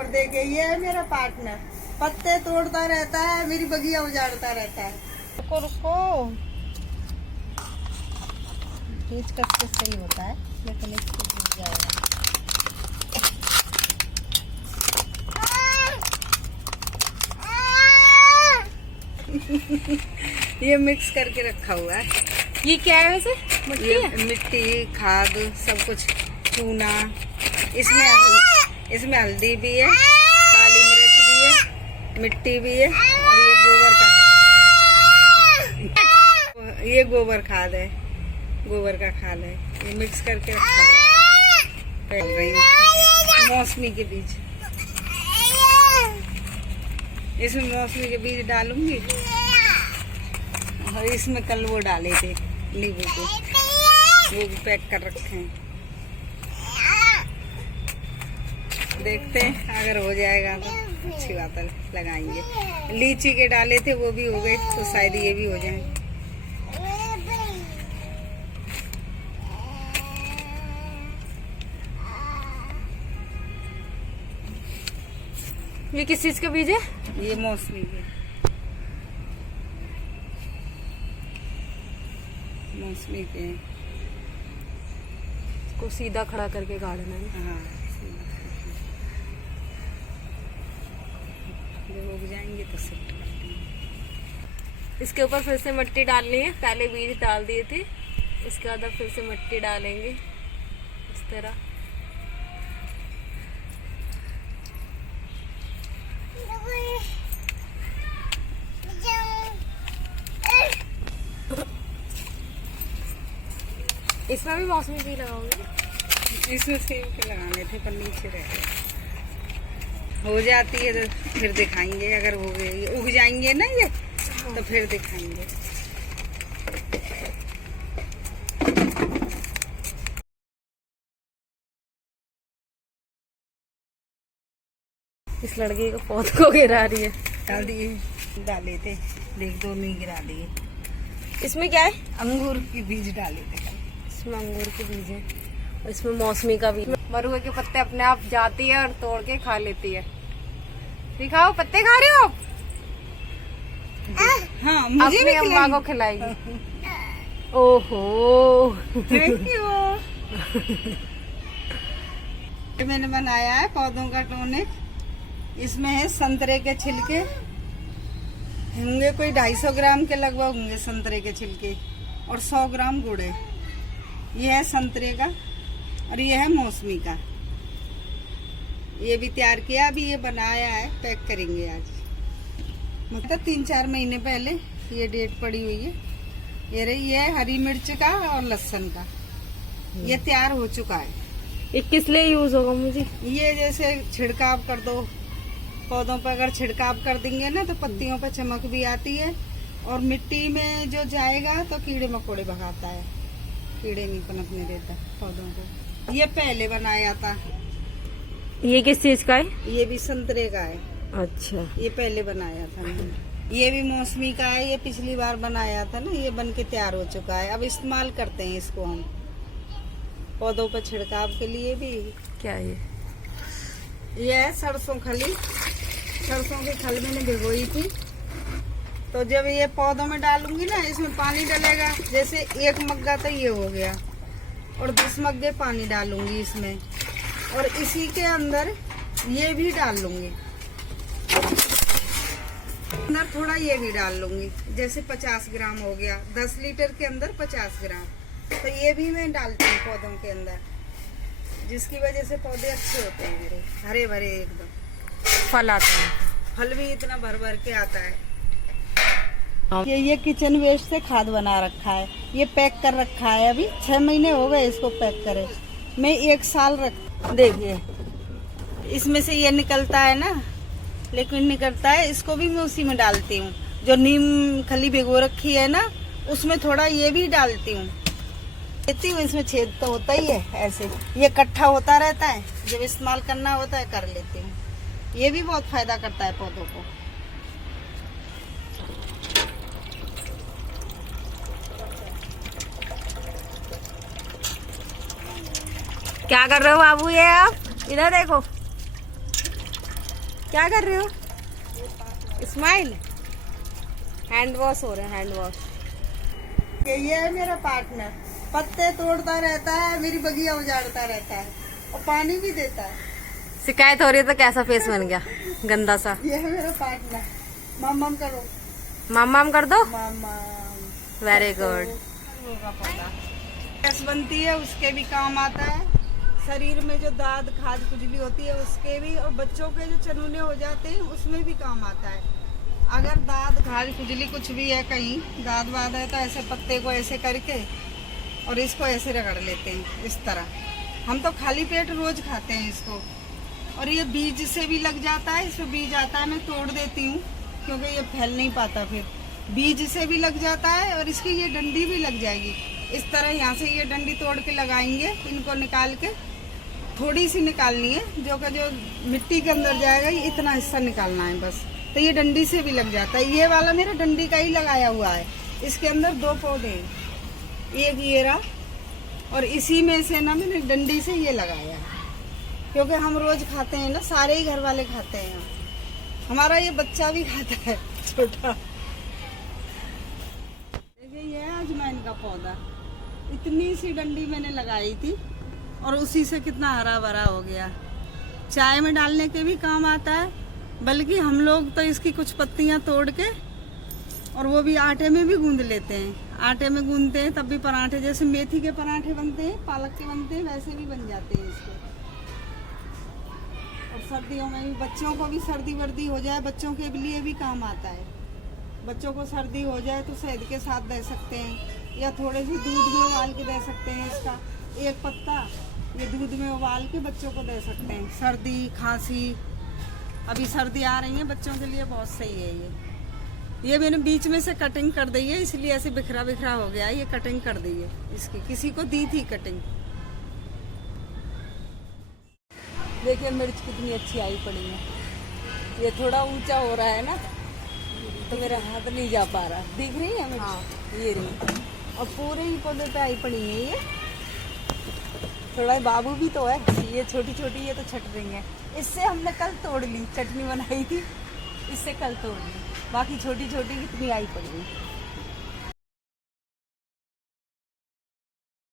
और देखिए ये है मेरा पार्टनर, पत्ते तोड़ता रहता है, मेरी बगिया उजाड़ता रहता है। रुको रुको, बीज कट के सही होता है, लेकिन इसको गिर जाएगा। ये मिक्स करके रखा हुआ है। ये क्या है वैसे? ये मिट्टी, खाद, सब कुछ चूना। इसमें हल्दी भी है, काली मिर्च भी है, मिट्टी भी है, और ये गोबर खाद है, गोबर का खाद है। ये मिक्स करके रखा है। फैल रही है मौसमी के बीज, इसमें मौसमी के बीज डालूंगी। और इसमें कल वो डाले थे नींबू के, वो भी पैक कर रखे हैं। देखते हैं अगर हो जाएगा तो अच्छी बात है, लगाएंगे। लीची के डाले थे वो भी हो गए, तो शायद ये भी हो जाए। ये किस चीज का बीज है? ये मौसमी के, मौसमी के। इसको सीधा खड़ा करके गाड़ना है। हाँ, जब उग जाएंगे तो सब इसके ऊपर फिर से मिट्टी डालनी है। पहले बीज डाल दिए थे, इसके बाद अब फिर से मिट्टी डालेंगे इस तरह। इसमें भी मौसमी बीज लगाओगे? इसमें सेब के लगाने थे पर नीचे रह गए। हो जाती है तो फिर दिखाएंगे, अगर हो गए उग जाएंगे ना ये तो फिर दिखाएंगे। इस लड़की को पौध को गिरा रही है। डाल दिए, डाले थे, देख दो नहीं गिरा दिए। इसमें क्या है? अंगूर के बीज डाले थे। इसमें अंगूर के बीज है और इसमें मौसमी का बीज। मरुए के पत्ते अपने आप जाती है और तोड़ के खा लेती है। दिखाओ, पत्ते खा रही हो आप? हाँ, मुझे अपनी अम्मा को खिलाएगी। ओहो, थैंक यू। मैंने बनाया है पौधों का टॉनिक। इसमें है संतरे के छिलके, होंगे कोई 250 ग्राम के लगभग होंगे संतरे के छिलके, और 100 ग्राम गुड़ है। ये है संतरे का और ये है मौसमी का। ये भी तैयार किया, अभी ये बनाया है, पैक करेंगे आज। मतलब 3-4 महीने पहले ये डेट पड़ी हुई है। ये रही, ये हरी मिर्च का और लहसुन का, ये तैयार हो चुका है। ये किस लिए यूज होगा मुझे? ये जैसे छिड़काव कर दो पौधों पर, अगर छिड़काव कर देंगे ना तो पत्तियों पर चमक भी आती है, और मिट्टी में जो जाएगा तो कीड़े मकोड़े भगाता है, कीड़े नहीं पनपने देता पौधों को। ये पहले बनाया था। ये किस चीज का है? ये भी संतरे का है। अच्छा, ये पहले बनाया था मैंने। ये भी मौसमी का है, ये पिछली बार बनाया था ना, ये बन के तैयार हो चुका है। अब इस्तेमाल करते हैं इसको हम पौधों पर छिड़काव के लिए भी। क्या है ये है सरसों खली। सरसों की खल मैंने भिगोई थी, तो जब ये पौधों में डालूंगी ना, इसमें पानी डलेगा। जैसे 1 मग्गा तो ये हो गया, और 10 मग्गे पानी डालूंगी इसमें, और इसी के अंदर ये भी डाल लूंगी। अंदर थोड़ा ये भी डाल लूंगी, जैसे 50 ग्राम हो गया। 10 लीटर के अंदर 50 ग्राम, तो ये भी मैं डालती हूँ पौधों के अंदर, जिसकी वजह से पौधे अच्छे होते हैं मेरे, हरे भरे एकदम। फल आता है? फल भी इतना भर भर के आता है। ये किचन वेस्ट से खाद बना रखा है, ये पैक कर रखा है। अभी 6 महीने हो गए इसको पैक करे, मैं 1 साल रख। देखिए इसमें से ये निकलता है ना, लिक्विड निकलता है, इसको भी मैं उसी में डालती हूँ। जो नीम खली भिगो रखी है ना, उसमें थोड़ा ये भी डालती हूँ, देती हूँ। इसमें छेद तो होता ही है, ऐसे ये इकट्ठा होता रहता है, जब इस्तेमाल करना होता है कर लेती हूँ। ये भी बहुत फायदा करता है पौधों को। क्या कर रहे हो बाबू? ये आप इधर देखो, क्या कर रहे हो? स्माइल। हैंड वॉश हो रहे हैं, हैंड वॉश। ये है मेरा पार्टनर, पत्ते तोड़ता रहता है, मेरी बगिया उजाड़ता रहता है और पानी भी देता है। शिकायत हो रही है तो कैसा फेस बन गया, गंदा सा। ये है मेरा पार्टनर। मम करो, मम कर दो। मामा। Very good. गैस बनती है, उसके भी काम आता है। शरीर में जो दाद खाद खुजली होती है उसके भी, और बच्चों के जो चनूने हो जाते हैं उसमें भी काम आता है। अगर दाद खाद खुजली कुछ भी है, कहीं दाद वाद है, तो ऐसे पत्ते को ऐसे करके और इसको ऐसे रगड़ लेते हैं इस तरह। हम तो खाली पेट रोज खाते हैं इसको। और ये बीज से भी लग जाता है, इसमें बीज आता है, मैं तोड़ देती हूँ क्योंकि ये फैल नहीं पाता। फिर बीज से भी लग जाता है और इसकी ये डंडी भी लग जाएगी। इस तरह यहाँ से ये डंडी तोड़ के लगाएंगे, इनको निकाल के थोड़ी सी निकालनी है, जो मिट्टी के अंदर जाएगा, ये इतना हिस्सा निकालना है बस। तो ये डंडी से भी लग जाता है। ये वाला मेरा डंडी का ही लगाया हुआ है। इसके अंदर 2 पौधे हैं, एक ये रहा और इसी में से ना मैंने डंडी से ये लगाया है, क्योंकि हम रोज खाते हैं ना, सारे ही घर वाले खाते हैं। हमारा ये बच्चा भी खाता है, छोटा। देखिए ये है अजवाइन का पौधा, इतनी सी डंडी मैंने लगाई थी और उसी से कितना हरा भरा हो गया। चाय में डालने के भी काम आता है, बल्कि हम लोग तो इसकी कुछ पत्तियां तोड़ के और वो भी आटे में भी गूंद लेते हैं। आटे में गूंदते हैं तब भी पराठे, जैसे मेथी के पराठे बनते हैं, पालक के बनते हैं, वैसे भी बन जाते हैं इसके। और सर्दियों में भी बच्चों को भी सर्दी वर्दी हो जाए, बच्चों के लिए भी काम आता है। बच्चों को सर्दी हो जाए तो शहद के साथ दे सकते हैं, या थोड़े से दूध में उबाल के दे सकते हैं। इसका एक पत्ता ये दूध में उबाल के बच्चों को दे सकते हैं। सर्दी खांसी, अभी सर्दी आ रही है, बच्चों के लिए बहुत सही है ये मैंने बीच में से कटिंग कर दी है, इसलिए ऐसे बिखरा बिखरा हो गया। ये कटिंग कर दी है इसकी, किसी को दी थी कटिंग। देखिए मिर्च कितनी अच्छी आई पड़ी है। ये थोड़ा ऊंचा हो रहा है ना, तो मेरा हाथ नहीं जा पा रहा। दिख रही है मिर्च? हाँ। ये रही, और पूरे ही पौधे पे आई पड़ी है ये। थोड़ा बाबू भी तो है, ये छोटी छोटी ये तो छट रही है। इससे हमने कल तोड़ ली, चटनी बनाई थी, इससे कल तोड़ ली। बाकी छोटी छोटी कितनी आई पड़ी है।